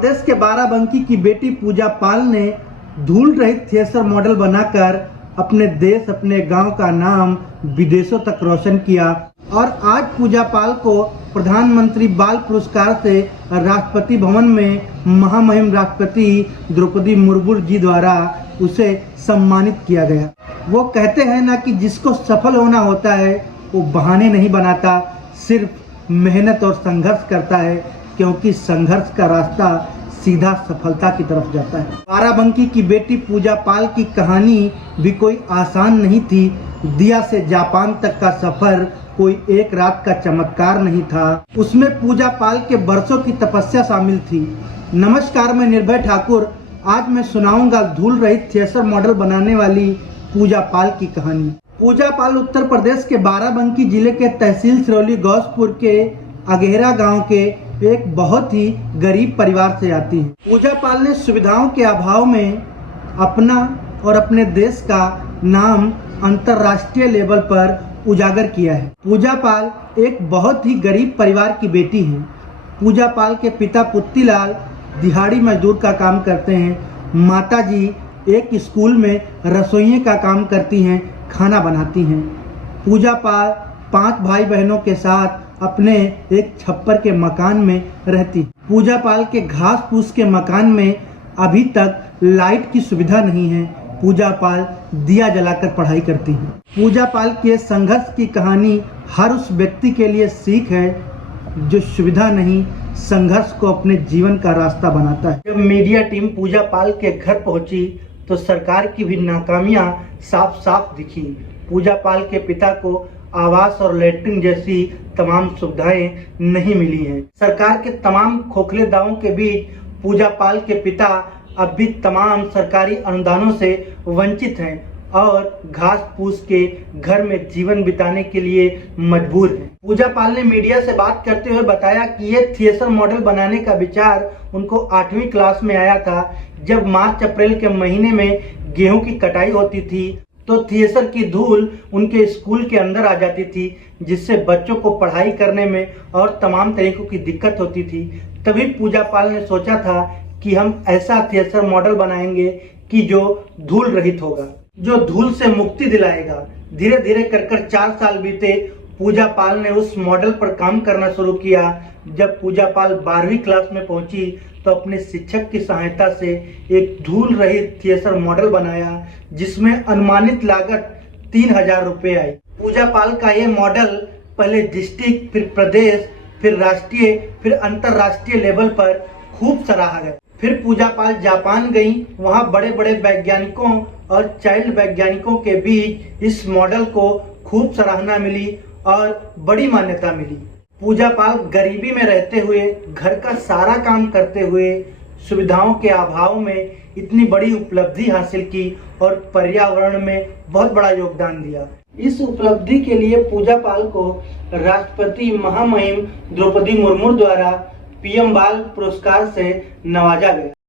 प्रदेश के बाराबंकी की बेटी पूजा पाल ने धूल रहित थिएटर मॉडल बनाकर अपने देश अपने गांव का नाम विदेशों तक रोशन किया और आज पूजा पाल को प्रधानमंत्री बाल पुरस्कार से राष्ट्रपति भवन में महामहिम राष्ट्रपति द्रौपदी मुर्मू जी द्वारा उसे सम्मानित किया गया। वो कहते हैं ना कि जिसको सफल होना होता है वो बहाने नहीं बनाता, सिर्फ मेहनत और संघर्ष करता है, क्योंकि संघर्ष का रास्ता सीधा सफलता की तरफ जाता है। बाराबंकी की बेटी पूजा पाल की कहानी भी कोई आसान नहीं थी। दिया से जापान तक का सफर कोई एक रात का चमत्कार नहीं था, उसमें पूजा पाल के बरसों की तपस्या शामिल थी। नमस्कार, मैं निर्भय ठाकुर। आज मैं सुनाऊंगा धूल रहित थिएटर मॉडल बनाने वाली पूजा पाल की कहानी। पूजा पाल उत्तर प्रदेश के बाराबंकी जिले के तहसील सिरौली गौसपुर के अगेरा गांव के एक बहुत ही गरीब परिवार से आती है। पूजा पाल ने सुविधाओं के अभाव में अपना और अपने देश का नाम अंतर्राष्ट्रीय लेवल पर उजागर किया है। पूजा पाल एक बहुत ही गरीब परिवार की बेटी है। पूजा पाल के पिता पुत्तीलाल दिहाड़ी मजदूर का काम करते हैं। माताजी एक स्कूल में रसोइये का काम करती हैं, खाना बनाती हैं। पूजा पाल 5 भाई बहनों के साथ अपने एक छप्पर के मकान में रहती। पूजा पाल के घास फूस के मकान में अभी तक लाइट की सुविधा नहीं है। पूजा पाल दिया जलाकर पढ़ाई करती है। पूजा पाल के संघर्ष की कहानी हर उस व्यक्ति के लिए सीख है जो सुविधा नहीं, संघर्ष को अपने जीवन का रास्ता बनाता है। जब मीडिया टीम पूजा पाल के घर पहुंची तो सरकार की भी नाकामियां साफ साफ दिखी। पूजा पाल के पिता को आवास और लैट्रिन जैसी तमाम सुविधाएं नहीं मिली हैं। सरकार के तमाम खोखले दावों के बीच पूजा पाल के पिता अब भी तमाम सरकारी अनुदानों से वंचित हैं और घास फूस के घर में जीवन बिताने के लिए मजबूर हैं। पूजा पाल ने मीडिया से बात करते हुए बताया कि ये थिएटर मॉडल बनाने का विचार उनको 8वीं क्लास में आया था। जब मार्च अप्रैल के महीने में गेहूं की कटाई होती थी तो थिएटर की धूल उनके स्कूल के अंदर आ जाती थी, जिससे बच्चों को पढ़ाई करने में और तमाम तरीकों की दिक्कत होती थी। तभी पूजा पाल ने सोचा था कि हम ऐसा थिएटर मॉडल बनाएंगे कि जो धूल रहित होगा, जो धूल से मुक्ति दिलाएगा। धीरे धीरे कर 4 साल बीते। पूजा पाल ने उस मॉडल पर काम करना शुरू किया। जब पूजा पाल 12वीं क्लास में पहुंची तो अपने शिक्षक की सहायता से एक धूल रहित थिएटर मॉडल बनाया, जिसमें अनुमानित लागत 3000 रुपये आई। पूजा पाल का ये मॉडल पहले डिस्ट्रिक्ट, फिर प्रदेश, फिर राष्ट्रीय, फिर अंतर्राष्ट्रीय लेवल पर खूब सराहा गया। फिर पूजा पाल जापान गई। वहां बड़े बड़े वैज्ञानिकों और चाइल्ड वैज्ञानिकों के बीच इस मॉडल को खूब सराहना मिली और बड़ी मान्यता मिली। पूजा पाल गरीबी में रहते हुए, घर का सारा काम करते हुए, सुविधाओं के अभाव में इतनी बड़ी उपलब्धि हासिल की और पर्यावरण में बहुत बड़ा योगदान दिया। इस उपलब्धि के लिए पूजा पाल को राष्ट्रपति महामहिम द्रौपदी मुर्मू द्वारा PM बाल पुरस्कार से नवाजा गया।